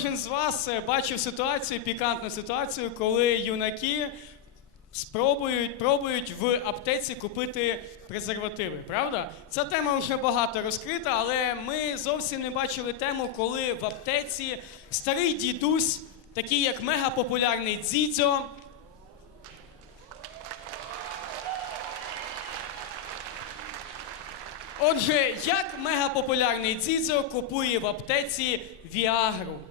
кожен з вас е, бачив ситуацію, пікантну ситуацію, коли юнаки спробують, пробують в аптеці купити презервативи. Правда? Ця тема вже багато розкрита, але ми зовсім не бачили тему, коли в аптеці старий дідусь, такий як мегапопулярний Дзідзьо, Отже, як мегапопулярний Дзідзо купує в аптеці Віагру?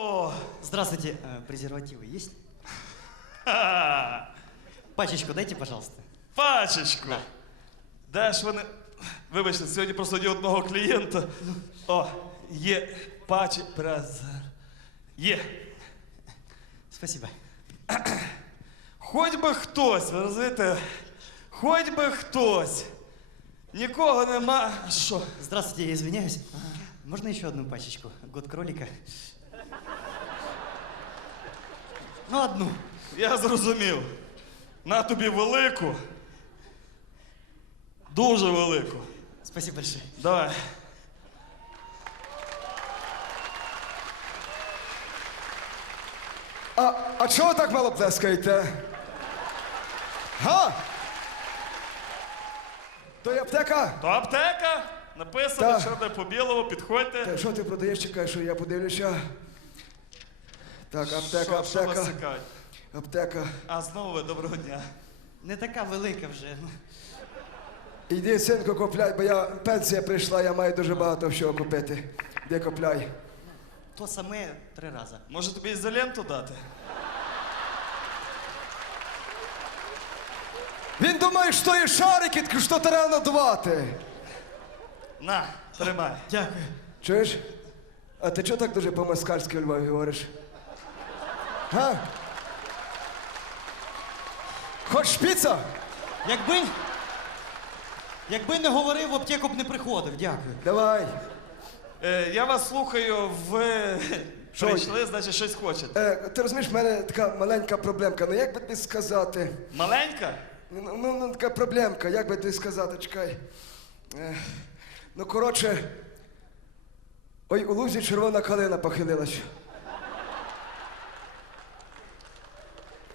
О, Здравствуйте, э, презервативы есть? ха, Пачечку дайте, пожалуйста. пачечку. Де ж вони? Вибачте, сьогодні просто ні одного клієнта. О, є пачі презер. Є. Спасибо. Хоч би хтось, ви розумієте? Хоч би хтось. Нікого нема. Що? Здравствуйте, я извиняюсь. Можно еще одну пачечку? Год кролика. Ну, одну. Я зрозумів. На тобі велику. Дуже велику. Спасибо большое. Давай. А, а чого ви так мало плескаєте? Га? То є аптека? То аптека. Написано, Так. чорне по білому, підходьте. Та що ти продаєш, чекай, що я подивлюся. Так, аптека, Що- що вас аптека. цікавить? Аптека. А знову ви доброго дня. Не така велика вже. Іди, синку, купляй, бо я пенсія прийшла, я маю дуже багато всього купити. Де купляй? То саме три рази. Може тобі ізоленту дати? Він думає, що є шарики, що треба надувати. На, тримай. Дякую. Чуєш? А ти чого так дуже по-москальськи у Львові говориш? Га? Хоч шпіца? Якби. Якби не говорив, в аптеку б не приходив. Дякую. Давай. Е, я вас слухаю, ви Що? прийшли, значить щось хочете. Е, ти розумієш, в мене така маленька проблемка. Ну як би тобі сказати? Маленька? Ну, ну, ну така проблемка, як би тобі сказати, чекай. Е, ну, коротше. Ой, у лузі червона калина похилилась.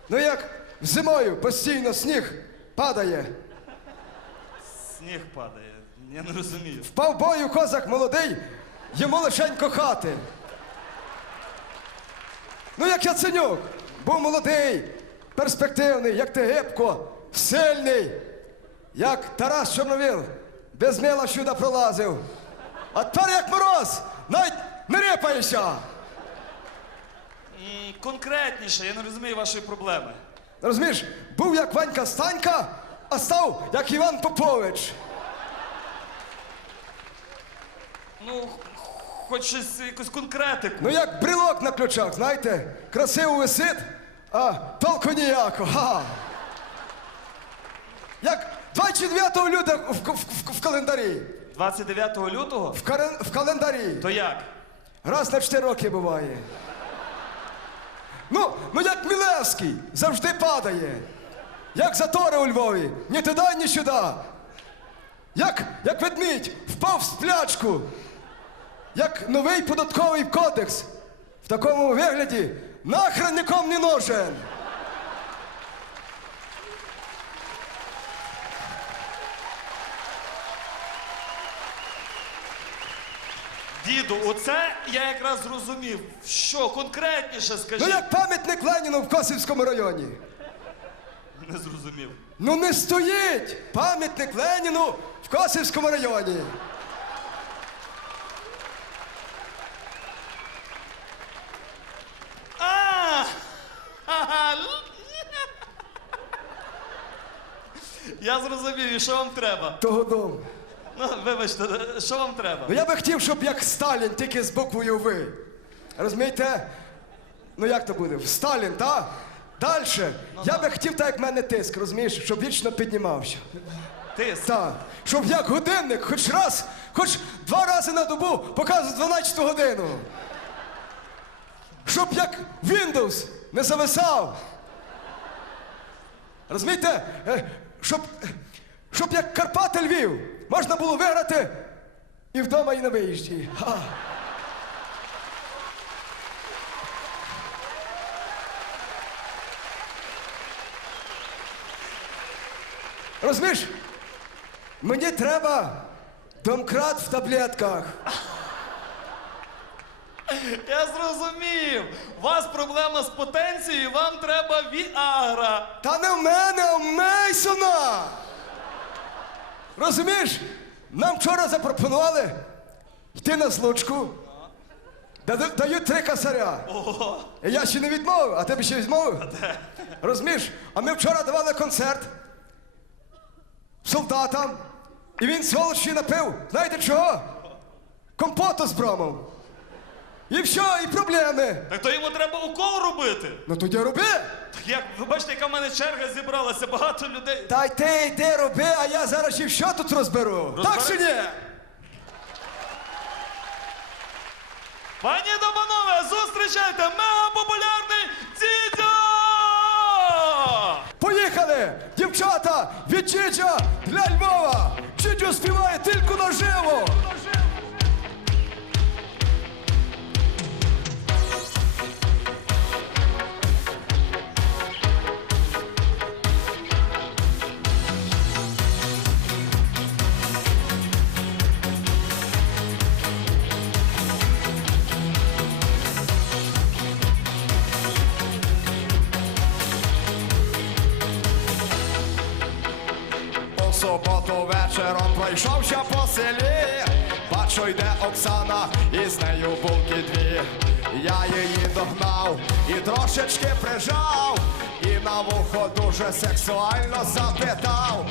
Ну як зимою постійно сніг падає. Сніг падає. Я не розумію. Впав бою козак молодий, йому лишенько хати. Ну, як Яценюк, був молодий, перспективний, як ти гибко, сильний, як Тарас Чорновіл, без мила сюди пролазив. А тепер як мороз, навіть не рипаєшся. Конкретніше, я не розумію вашої проблеми. Розумієш, був як Ванька Станька, а став як Іван Попович. Ну, хоч щось, якусь конкретику. Ну як брелок на ключах, знаєте, красиво висить, а толку ніякого. Ха. Як 29 лютого в, в, в, в календарі. 29 лютого? В, карен- в календарі. То як? Раз на 4 роки буває. Ну, ну як Мілевський, завжди падає. Як затори у Львові, ні туди, ні сюди. Як, як ведмідь впав в сплячку. Як новий податковий кодекс. В такому вигляді нахрен нікому не нужен. Діду, оце я якраз зрозумів. Що, конкретніше Ну скажіть? як пам'ятник Леніну в Косівському районі. Не зрозумів. Ну не стоїть пам'ятник Леніну в Косівському районі. А! Л- Я зрозумів, і що вам треба? Того дому. Ну, вибачте, що вам треба? Ну я би хотів, щоб як Сталін, тільки з буквою Ви. Розумієте? Ну як то буде? Сталін, так? Дальше. я би хотів, так як в мене тиск, розумієш, щоб вічно піднімався. Ти Так. Щоб як годинник, хоч раз, хоч два рази на добу показував 12 годину. Щоб як Windows не зависав. Розумієте? Е, Щоб, щоб як Карпати Львів можна було виграти і вдома, і на виїжджі. Ха. Розумієш? Мені треба домкрат в таблетках. Я зрозумів. У вас проблема з потенцією, вам треба віагра. Та не в мене, а в Мейсона! Розумієш? Нам вчора запропонували йти на злучку. Дають три косаря. І я ще не відмовив, а ти б ще відмовив? Розумієш? А ми вчора давали концерт солдатам, і він сволочі напив. Знаєте чого? Компоту з бромом. І все, і проблеми. Так то йому треба укол робити. Ну тоді роби. Так як ви бачите, яка в мене черга зібралася, багато людей. Та й ти йди роби, а я зараз ще що тут розберу. Так чи ні? Пані та панове, зустрічайте мегапопулярний дідьо! Поїхали! Дівчата від для Львова! Джиджо співає тільки наживо! Пройшовся по селі, бачу, йде Оксана, і з нею булки дві. Я її догнав і трошечки прижав, і на вухо дуже сексуально запитав.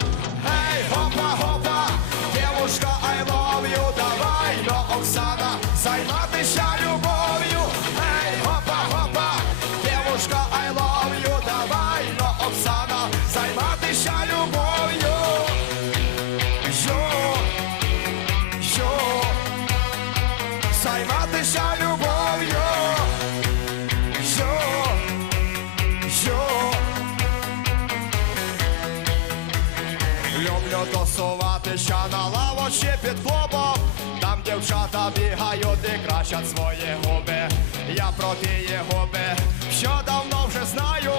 Гей, гопа, гопа, дівушка, I love you, давай, но Оксана, займатися любов'ю. Гей, гопа, гопа, дівушка, I love you, Люблю тусуватися на лавочі під клубом. Там дівчата бігають і кращать свої губи. Я про тієї губи, що давно вже знаю.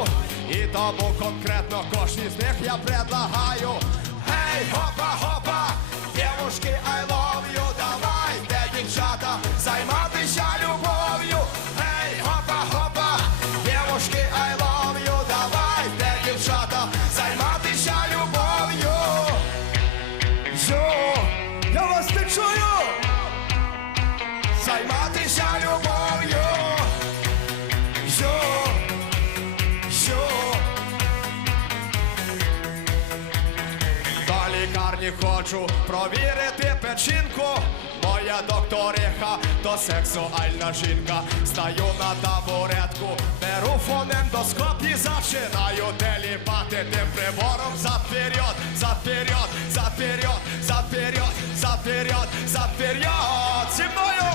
І тому конкретно кожній з них я предлагаю. Гей, гопа, гопа, До хочу провірити печінку. Моя докториха то сексуальна жінка. Стаю на табуретку, беру фонендоскоп і зачинаю теліпати тим прибором Заперед, заперед, заперед, заперед, заперед, заперед Зі мною!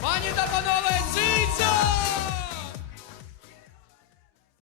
Пані та панове, дідьо!